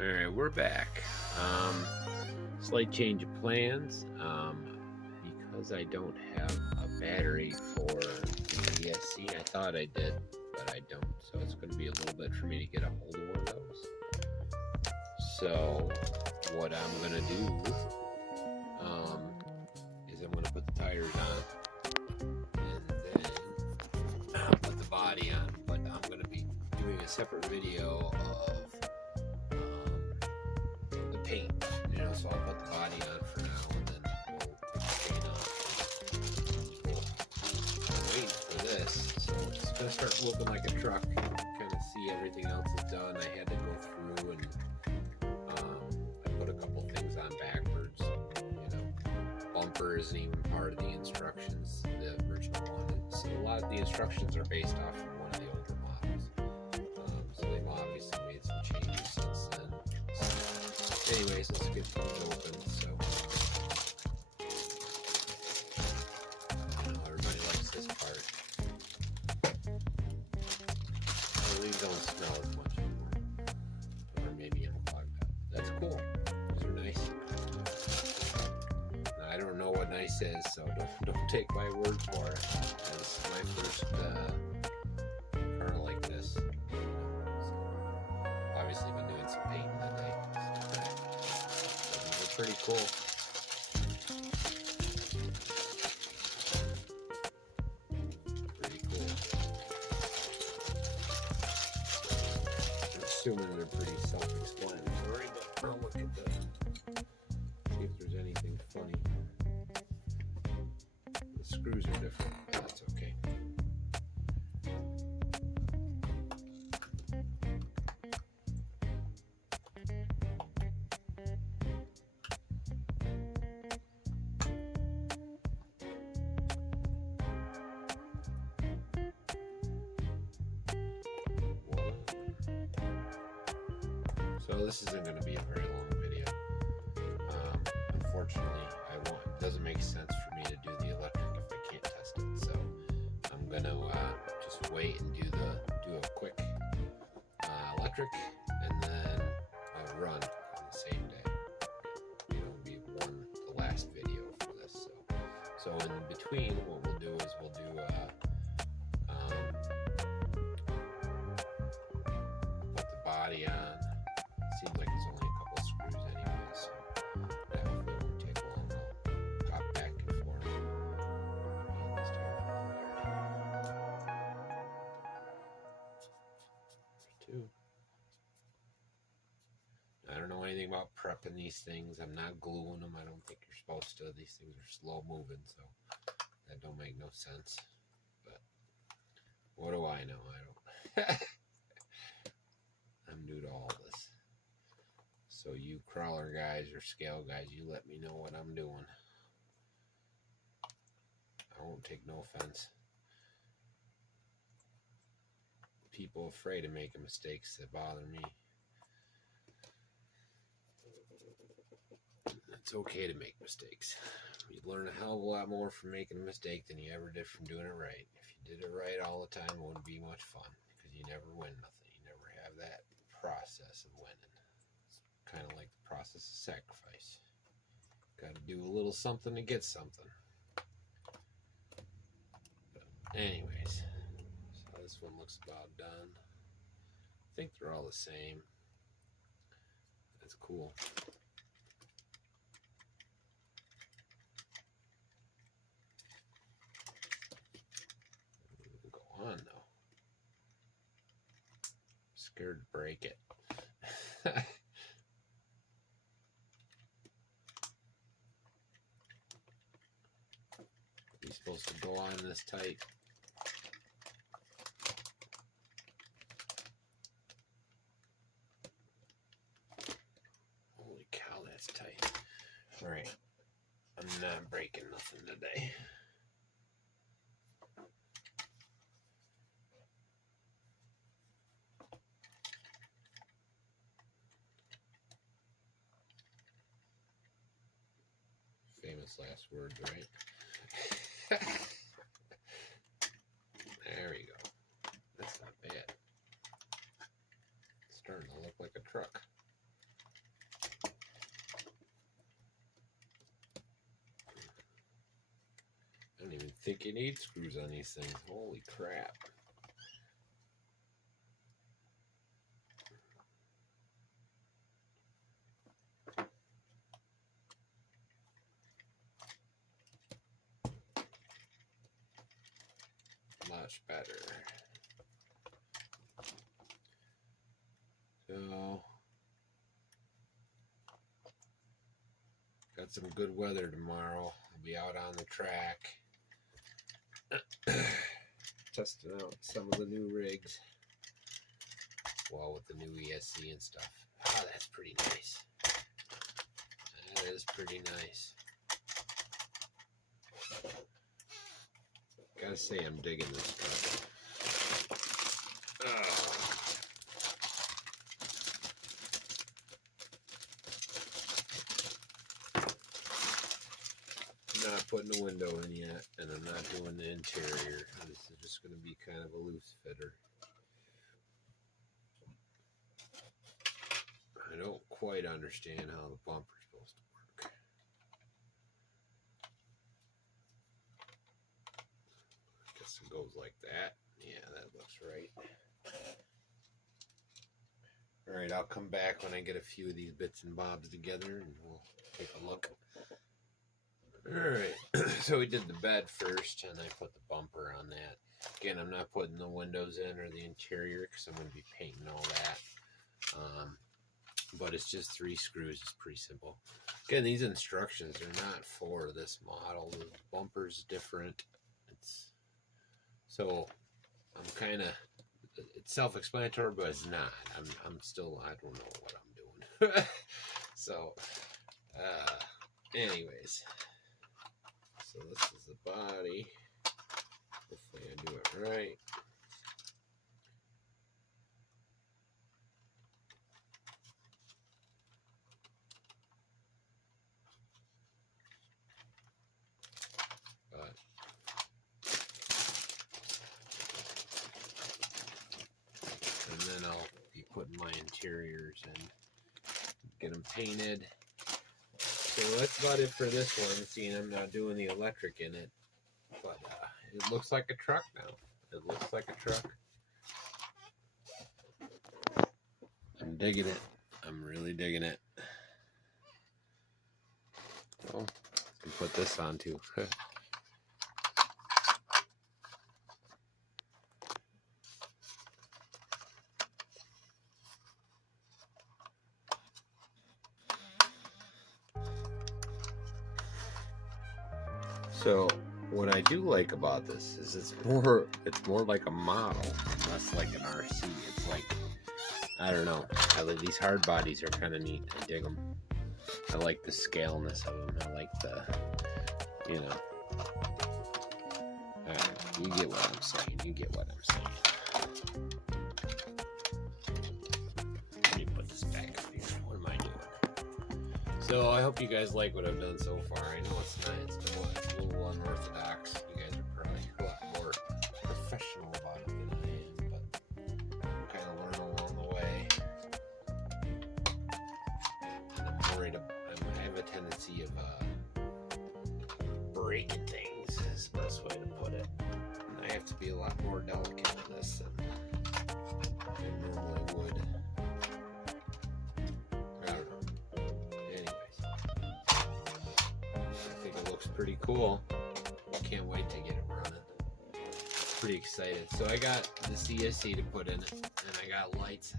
Alright, we're back. Slight change of plans. Because I don't have a battery for the ESC, I thought I did, but I don't. So it's going to be a little bit for me to get a hold of one of those. So what I'm going to do is I'm going to put the tires on and then I'll put the body on. But I'm going to be doing a separate video of the paint, so I'll put the body on for now and then we'll put the paint on. I'm waiting for this, so it's going to start looking like a truck. Kind of see everything else is done. I had to go through and I put a couple things on backwards. Bumper isn't even part of the instructions, the original one. So a lot of the instructions are based off of one of the older models. So they've obviously made some changes since then. So anyways, let's get things open. So I know everybody likes this part. Well, these don't smell as much anymore. Or maybe I'm clogged up. That's cool. Those are nice. Now, I don't know what nice is, so don't take my word for it. This is my first car like this. So, obviously been doing some painting today. So these are pretty cool. Pretty cool. I'm assuming they're pretty self-explanatory, but I'll look at them. See if there's anything funny. The screws are different, but that's okay. So this isn't going to be a very long video. Unfortunately, it doesn't make sense for me to do the electric if I can't test it. So I'm going to just wait and do a quick electric and then run on the same day. It'll be the last video for this. So in between, what we'll do is we'll do put the body on. Seems like there's only a couple of screws anyway, so that hopefully won't take long. I'll pop back and forth. Two. I don't know anything about prepping these things. I'm not gluing them. I don't think you're supposed to. These things are slow moving, so that don't make no sense. But what do I know? I don't. I'm new to all this. So you crawler guys or scale guys, you let me know what I'm doing. I won't take no offense. People afraid of making mistakes that bother me. It's okay to make mistakes. You learn a hell of a lot more from making a mistake than you ever did from doing it right. If you did it right all the time, it wouldn't be much fun because you never win nothing. You never have that process of winning. Kind of like the process of sacrifice. Got to do a little something to get something. But anyways, so this one looks about done. I think they're all the same. That's cool. Go on though. Scared to break it. He's supposed to go on this tight. Holy cow, that's tight. Alright. I'm not breaking nothing today. Famous last words, right? There we go. That's not bad. It's starting to look like a truck. think you need screws on these things. Holy crap. Much better. So, got some good weather tomorrow. I'll be out on the track. Testing out some of the new rigs. Well, with the new ESC and stuff. Oh, that's pretty nice. That is pretty nice. Gotta say, I'm digging this truck. Oh. I'm not putting the window in yet, and I'm not doing the interior. This is just going to be kind of a loose fitter. I don't quite understand how the bumper's supposed to work. I guess it goes like that. Yeah, that looks right. Alright, I'll come back when I get a few of these bits and bobs together and we'll take a look. Alright, so we did the bed first and I put the bumper on that. Again, I'm not putting the windows in or the interior because I'm going to be painting all that. But it's just 3 screws. It's pretty simple. Again, these instructions are not for this model. The bumper's different. So I'm kind of, it's self-explanatory, but it's not. I'm still, I don't know what I'm doing. So, anyways. So this is the body. Hopefully I do it right. And then I'll be putting my interiors and get them painted. So that's about it for this one. Seeing I'm not doing the electric in it, but it looks like a truck now. It looks like a truck. I'm digging it. I'm really digging it. Oh, I can put this on too. So what I do like about this is it's more like a model, less like an RC. It's like, I don't know. These hard bodies are kind of neat. I dig them. I like the scaleness of them. I like the, you know. I don't know. You get what I'm saying. You get what I'm saying. Let me put this back up here. What am I doing? So I hope you guys like what I've done so far. I know it's not. It's a little unorthodox. You guys are probably a lot more professional about it than I am, but I'm kind of learning along the way. And I'm worried. I have a tendency of breaking things. Is the best way to put it. And I have to be a lot more delicate with this than I normally would. I don't know. Anyways, I think it looks pretty cool. Can't wait to get it running. Pretty excited. So I got the CSC to put in it, and I got lights.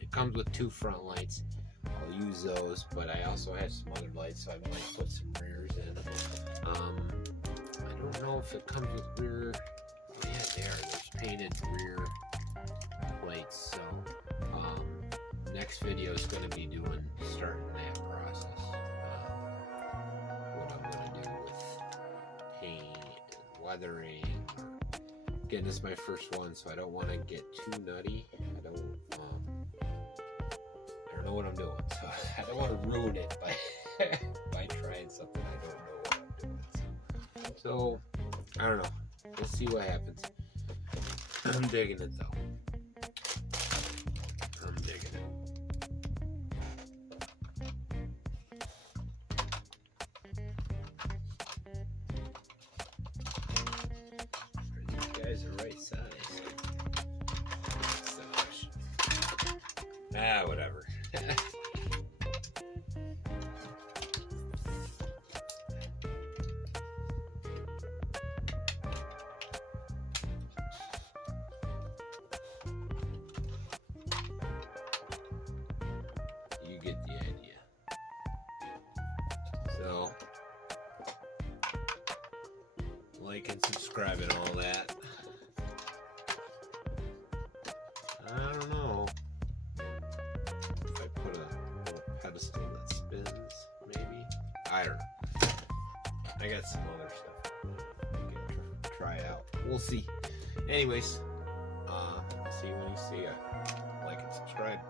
It comes with 2 front lights. I'll use those, but I also have some other lights, so I might put some rears in. I don't know if it comes with rear. Oh, yeah, there's painted rear lights. So next video is going to be starting that process. What I'm going to do with paint and weathering. Again, this is my first one, so I don't want to get too nutty. I don't know what I'm doing, so I don't want to ruin it by trying something I don't know what I'm doing. So I don't know. We'll see what happens. I'm digging it though. I'm digging it. Whatever. You get the idea. So, like and subscribe and all that. I don't know if I put a little pedestal that spins, maybe. I don't know. I got some other stuff we can try out. We'll see. Anyways, see you when you see it. Like and subscribe.